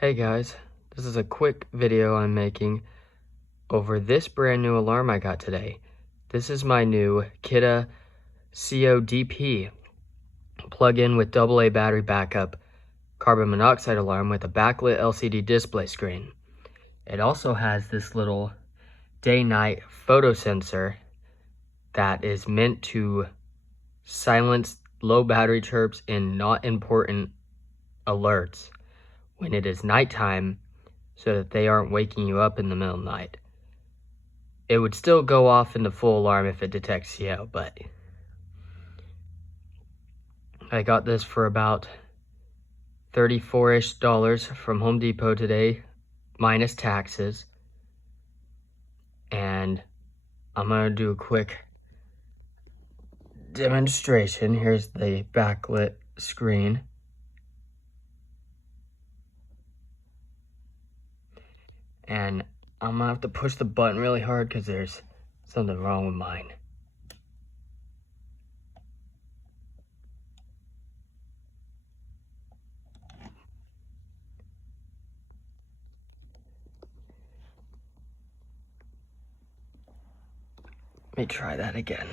Hey guys, this is a quick video I'm making over this brand new alarm I got today. This is my new Kidde COPD plug-in with AA battery backup carbon monoxide alarm with a backlit LCD display screen. It also has this little day-night photo sensor that is meant to silence low battery chirps and not important alerts when it is nighttime, so that they aren't waking you up in the middle of the night. It would still go off in the full alarm if it detects CO, but I got this for about $34-ish from Home Depot today, minus taxes. And I'm gonna do a quick demonstration. Here's the backlit screen. And I'm gonna have to push the button really hard because there's something wrong with mine. Let me try that again.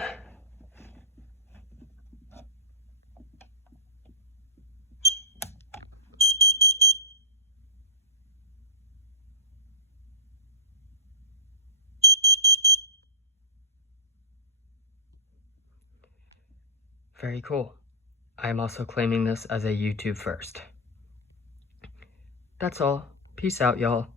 Very cool. I am also claiming this as a YouTube first. That's all. Peace out, y'all.